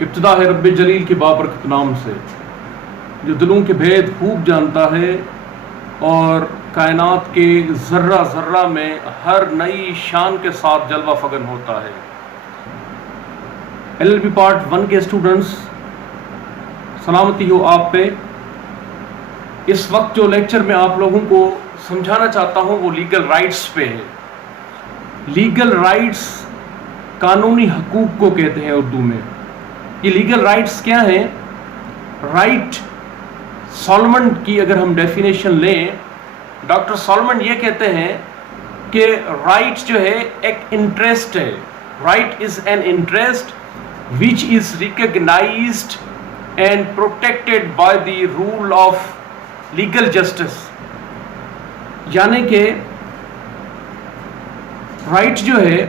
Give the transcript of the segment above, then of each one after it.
ابتدا ہے رب جلیل کے بابرکت نام سے، جو دلوں کے بھید خوب جانتا ہے اور کائنات کے ذرہ ذرہ میں ہر نئی شان کے ساتھ جلوہ فگن ہوتا ہے۔ LLB پارٹ 1 کے اسٹوڈنٹس، سلامتی ہو آپ پہ۔ اس وقت جو لیکچر میں آپ لوگوں کو سمجھانا چاہتا ہوں وہ لیگل رائٹس پہ ہے۔ لیگل رائٹس قانونی حقوق کو کہتے ہیں اردو میں۔ یہ لیگل رائٹس کیا ہیں؟ رائٹ سالمن کی اگر ہم ڈیفینیشن لیں، ڈاکٹر سالمن یہ کہتے ہیں کہ رائٹ جو ہے ایک انٹرسٹ ہے۔ Right is an interest which is recognized and protected by the rule of legal justice۔ یعنی کہ رائٹ جو ہے،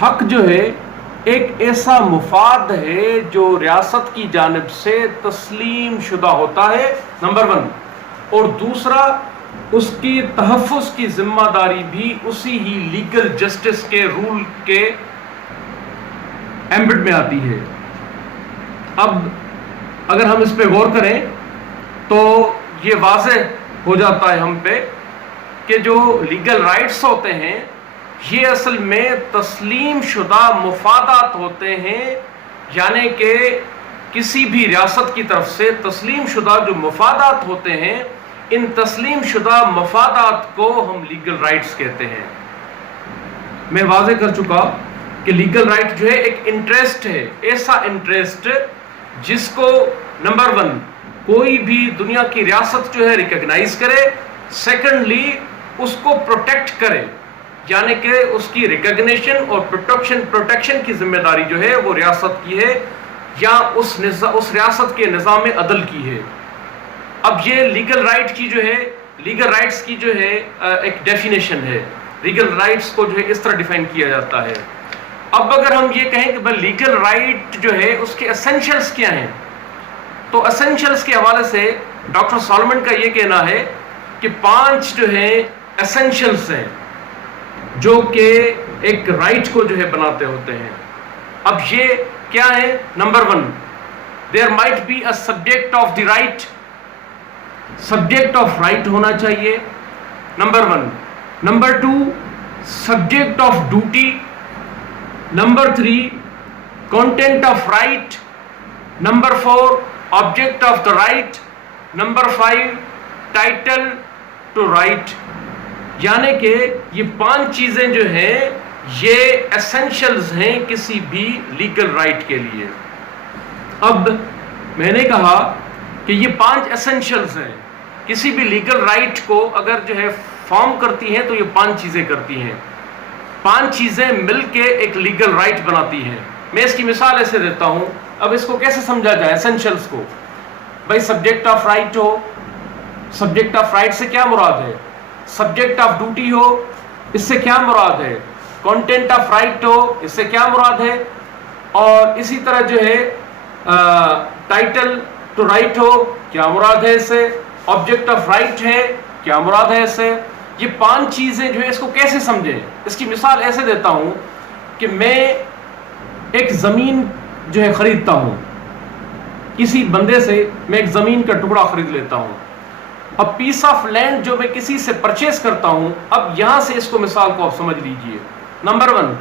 حق جو ہے، ایک ایسا مفاد ہے جو ریاست کی جانب سے تسلیم شدہ ہوتا ہے، نمبر 1، اور دوسرا اس کی تحفظ کی ذمہ داری بھی اسی ہی لیگل جسٹس کے رول کے ایمبٹ میں آتی ہے۔ اب اگر ہم اس پہ غور کریں تو یہ واضح ہو جاتا ہے ہم پہ کہ جو لیگل رائٹس ہوتے ہیں یہ اصل میں تسلیم شدہ مفادات ہوتے ہیں، یعنی کہ کسی بھی ریاست کی طرف سے تسلیم شدہ جو مفادات ہوتے ہیں، ان تسلیم شدہ مفادات کو ہم لیگل رائٹس کہتے ہیں۔ میں واضح کر چکا کہ لیگل رائٹ جو ہے ایک انٹرسٹ ہے، ایسا انٹرسٹ جس کو نمبر 1 کوئی بھی دنیا کی ریاست جو ہے ریکگنائز کرے، سیکنڈلی اس کو پروٹیکٹ کرے، یعنی کہ اس کی ریکگنیشن اور پروٹیکشن کی ذمہ داری جو ہے وہ ریاست کی ہے یا اس ریاست کے نظام عدل کی ہے۔ اب یہ لیگل رائٹ کی جو ہے، لیگل رائٹس کی جو ہے ایک ڈیفینیشن ہے۔ لیگل رائٹس کو جو ہے اس طرح ڈیفائن کیا جاتا ہے۔ اب اگر ہم یہ کہیں کہ بھائی لیگل رائٹ جو ہے اس کے اسینشلز کیا ہیں، تو اسینشلز کے حوالے سے ڈاکٹر سالمن کا یہ کہنا ہے کہ 5 جو ہیں اسینشلز ہیں جو کہ ایک رائٹ کو جو ہے بناتے ہوتے ہیں۔ اب یہ کیا ہے؟ Number 1، there might be a subject of the right، subject of right ہونا چاہیے، number 1۔ Number 2، subject of duty, number 3، content of right, number 4، object of the right, number 5، title to right. یعنی کہ یہ 5 چیزیں جو ہیں یہ ایسنشلز ہیں کسی بھی لیگل رائٹ کے لیے۔ اب میں نے کہا کہ یہ 5 ایسنشلز ہیں، کسی بھی لیگل رائٹ کو اگر جو ہے فارم کرتی ہیں تو یہ 5 چیزیں کرتی ہیں۔ 5 چیزیں مل کے ایک لیگل رائٹ بناتی ہیں۔ میں اس کی مثال ایسے دیتا ہوں، اب اس کو کیسے سمجھا جائے ایسنشلز کو؟ بھائی subject of right who, subject of right سے کیا مراد ہے؟ سبجیکٹ آف ڈیوٹی ہو، اس سے کیا مراد ہے؟ کنٹینٹ آف رائٹ ہو، اس سے کیا مراد ہے؟ اور اسی طرح جو ہے ٹائٹل ٹو رائٹ ہو، کیا مراد ہے اس سے؟ آبجیکٹ آف رائٹ ہے، کیا مراد ہے اس سے؟ یہ 5 چیزیں جو ہے اس کو کیسے سمجھیں؟ اس کی مثال ایسے دیتا ہوں کہ میں ایک زمین جو ہے خریدتا ہوں، کسی بندے سے میں ایک زمین کا ٹکڑا خرید لیتا ہوں۔ اب پیس آف لینڈ جو میں کسی سے پرچیز کرتا ہوں، اب یہاں سے اس کو مثال کو آپ سمجھ لیجئے۔ نمبر 1،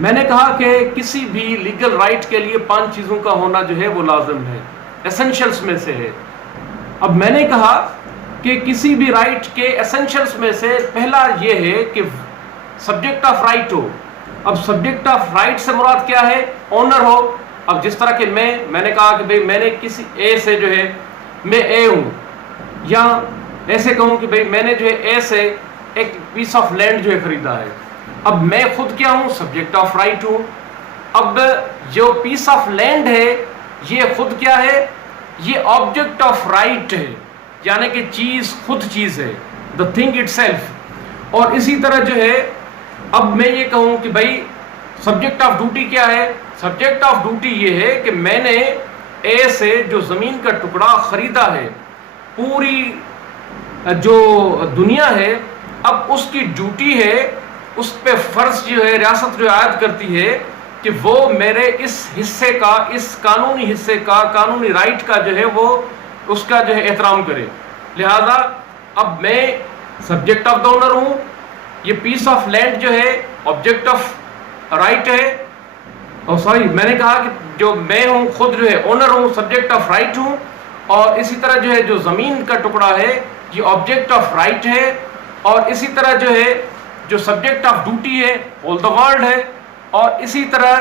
میں نے کہا کہ کسی بھی لیگل رائٹ کے لیے 5 چیزوں کا ہونا جو ہے وہ لازم ہے، ایسنشلز میں سے ہے۔ اب میں نے کہا کہ کسی بھی رائٹ کے ایسنشلز میں سے پہلا یہ ہے کہ سبجیکٹ آف رائٹ ہو۔ اب سبجیکٹ آف رائٹ سے مراد کیا ہے؟ اونر ہو۔ اب جس طرح کہ میں نے کہا کہ بھئی میں نے کسی اے سے جو ہے، میں اے ہوں، یا ایسے کہوں کہ بھئی میں نے جو ہے اے سے ایک پیس آف لینڈ جو ہے خریدا ہے۔ اب میں خود کیا ہوں؟ سبجیکٹ آف رائٹ ہوں۔ اب جو پیس آف لینڈ ہے یہ خود کیا ہے؟ یہ آبجیکٹ آف رائٹ ہے، یعنی کہ چیز خود چیز ہے، the thing itself۔ اور اسی طرح جو ہے اب میں یہ کہوں کہ بھائی سبجیکٹ آف ڈیوٹی کیا ہے؟ سبجیکٹ آف ڈیوٹی یہ ہے کہ میں نے اے سے جو زمین کا ٹکڑا خریدا ہے، پوری جو دنیا ہے اب اس کی ڈیوٹی ہے، اس پہ فرض جو ہے ریاست جو عائد کرتی ہے کہ وہ میرے اس حصے کا، اس قانونی حصے کا، قانونی رائٹ کا جو ہے وہ اس کا جو ہے احترام کرے. لہذا اب میں سبجیکٹ آف دا اونر ہوں، یہ پیس آف لینڈ جو ہے آبجیکٹ آف رائٹ ہے. اور سوری، میں نے کہا کہ جو میں ہوں خود جو ہے اونر ہوں، سبجیکٹ آف رائٹ ہوں. اور اسی طرح جو ہے جو زمین کا ٹکڑا ہے یہ آبجیکٹ آف رائٹ ہے. اور اسی طرح جو ہے جو سبجیکٹ آف ڈیوٹی ہے آل دا ورلڈ ہے. اور اسی طرح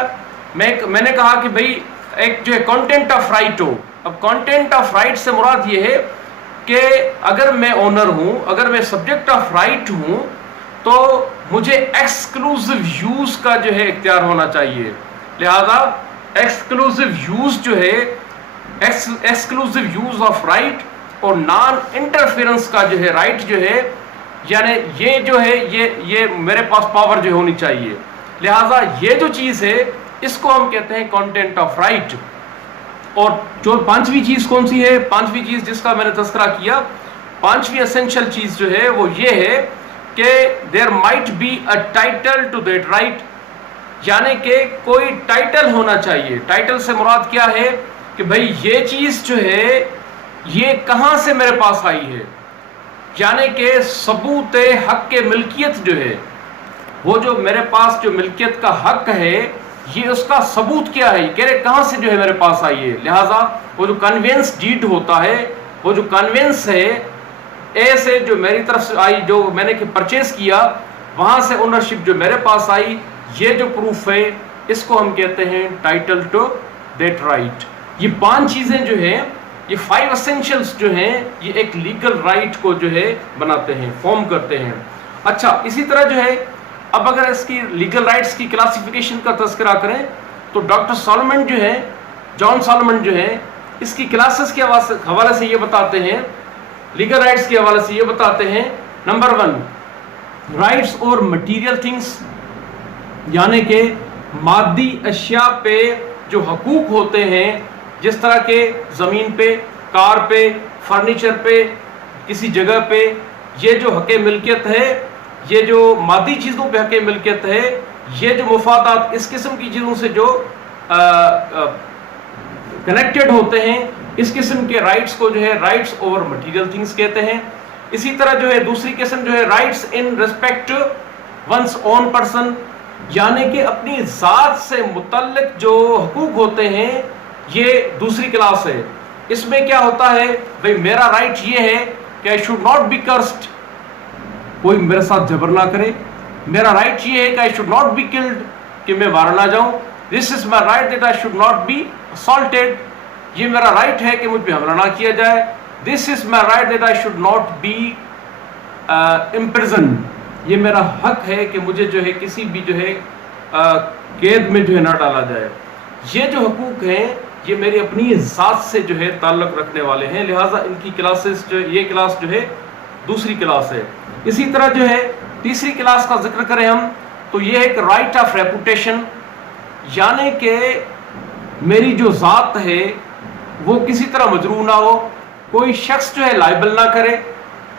میں نے کہا کہ بھئی ایک جو ہے کانٹینٹ آف رائٹ ہو. اب کانٹینٹ آف رائٹ سے مراد یہ ہے کہ اگر میں اونر ہوں، اگر میں سبجیکٹ آف رائٹ ہوں تو مجھے ایکسکلوسیو یوز کا جو ہے اختیار ہونا چاہیے. لہذا ایکسکلوسیو یوز جو ہے، ایکسکلوسیو یوز آف رائٹ اور نان انٹرفیرنس کا جو ہے رائٹ جو ہے، یعنی یہ جو ہے یہ میرے پاس پاور جو ہونی چاہیے. لہذا یہ جو چیز ہے اس کو ہم کہتے ہیں کانٹینٹ آف رائٹ. اور جو پانچویں چیز کون سی ہے؟ پانچویں چیز جس کا میں نے تذکرہ کیا، پانچویں اسینشل چیز جو ہے وہ یہ ہے کہ there might be a title to that right، یعنی کہ کوئی ٹائٹل ہونا چاہیے. ٹائٹل سے مراد کیا ہے کہ بھئی یہ چیز جو ہے یہ کہاں سے میرے پاس آئی ہے، یعنی کہ ثبوت حق کے ملکیت جو ہے، وہ جو میرے پاس جو ملکیت کا حق ہے یہ اس کا ثبوت کیا ہے، کہہ رہے کہاں سے جو ہے میرے پاس آئی ہے. لہٰذا وہ جو کنوینس ڈیڈ ہوتا ہے، وہ جو کنوینس ہے اے سے جو میری طرف سے آئی، جو میں نے پرچیز کیا وہاں سے اونرشپ جو میرے پاس آئی، یہ جو پروف ہے اس کو ہم کہتے ہیں ٹائٹل ٹو دیٹ رائٹ. یہ پانچ چیزیں جو ہیں، یہ 5 اسینشلز جو ہیں، یہ ایک لیگل رائٹ کو جو ہے بناتے ہیں، فارم کرتے ہیں. اچھا، اسی طرح جو ہے اب اگر اس کی لیگل رائٹس کی کلاسیفیکیشن کا تذکرہ کریں تو ڈاکٹر سالمن جو ہے، جان سالمن جو ہے، اس کی کلاسز کے حوالے سے یہ بتاتے ہیں، لیگل رائٹس کے حوالے سے یہ بتاتے ہیں، نمبر 1 رائٹس اور مٹیریل تھنگس، یعنی کہ مادی اشیاء پہ جو حقوق ہوتے ہیں، جس طرح کے زمین پہ، کار پہ، فرنیچر پہ، کسی جگہ پہ، یہ جو حق ملکیت ہے، یہ جو مادی چیزوں پہ حق ملکیت ہے، یہ جو مفادات اس قسم کی چیزوں سے جو کنیکٹڈ ہوتے ہیں، اس قسم کے رائٹس کو جو ہے رائٹس اوور مٹیریل تھنگس کہتے ہیں. اسی طرح جو ہے دوسری قسم جو ہے rights in respect one's own person, یعنی کہ اپنی ذات سے متعلق جو حقوق ہوتے ہیں، یہ دوسری کلاس ہے. اس میں کیا ہوتا ہے بھئی میرا رائٹ یہ ہے کہ I should not be cursed، کوئی میرے ساتھ جبر نہ کرے. میرا رائٹ یہ ہے کہ I should not be killed، کہ میں مارا نہ جاؤں. This is my right that I should not be assaulted، یہ میرا رائٹ ہے کہ مجھ پہ حملہ نہ کیا جائے. This is my right that I should not be imprisoned، یہ میرا حق ہے کہ مجھے جو ہے کسی بھی جو ہے قید میں جو ہے نہ ڈالا جائے. یہ جو حقوق ہیں یہ میری اپنی ذات سے جو ہے تعلق رکھنے والے ہیں. لہٰذا ان کی کلاسز جو یہ کلاس جو ہے دوسری کلاس ہے. اسی طرح جو ہے تیسری کلاس کا ذکر کریں ہم تو یہ ایک رائٹ آف ریپوٹیشن، یعنی کہ میری جو ذات ہے وہ کسی طرح مجروح نہ ہو، کوئی شخص جو ہے لائبل نہ کرے،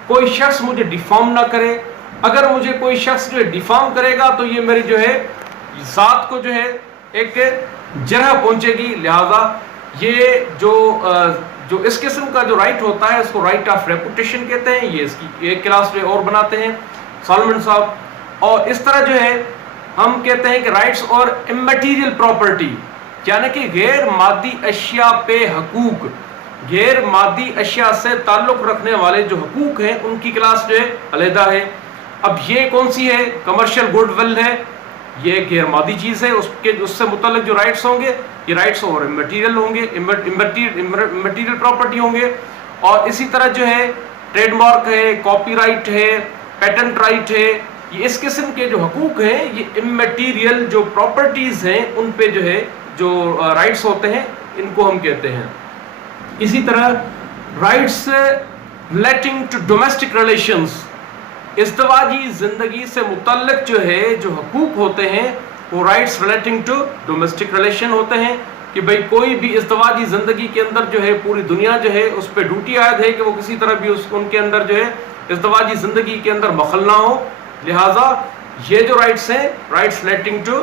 کوئی شخص مجھے ڈیفام نہ کرے. اگر مجھے کوئی شخص جو ہے ڈیفام کرے گا تو یہ میری جو ہے ذات کو جو ہے ایک جرح پہنچے گی. لہذا یہ جو اس قسم کا جو رائٹ ہوتا ہے اس کو رائٹ آف ریپوٹیشن کہتے ہیں. یہ اس کی ایک کلاس جو اور بناتے ہیں سالمن صاحب. اور اس طرح جو ہے ہم کہتے ہیں کہ رائٹس اور اممیٹیریل پراپرٹی، یعنی کہ غیر مادی اشیاء پہ حقوق، غیر مادی اشیاء سے تعلق رکھنے والے جو حقوق ہیں ان کی کلاس جو ہے علیحدہ ہے. اب یہ کون سی ہے؟ کمرشل گڈ ول ہے، یہ غیر مادی چیز ہے، اس سے متعلق جو رائٹس ہوں گے یہ رائٹس اور اممیٹیریل ہوں گے، اممیٹیریل پراپرٹی ہوں گے. اور اسی طرح جو ہے ٹریڈ مارک ہے، کاپی رائٹ ہے، پیٹنٹ رائٹ ہے، یہ اس قسم کے جو حقوق ہیں یہ اممیٹیریل جو پراپرٹیز ہیں ان پہ جو ہے جو رائٹس ہوتے ہیں ان کو ہم کہتے ہیں. اسی طرح rights relating to domestic relations, ازدواجی زندگی سے متعلق جو ہے جو حقوق ہوتے ہیں وہ rights relating to domestic relation ہوتے ہیں. کہ بھئی کوئی بھی ازدواجی زندگی کے اندر جو ہے پوری دنیا جو ہے اس پہ ڈیوٹی عائد ہے کہ وہ کسی طرح بھی ان کے اندر جو ہے ازدواجی زندگی کے اندر مخل نہ ہو. لہٰذا یہ جو رائٹس ہیں رائٹس ریلیٹنگ ٹو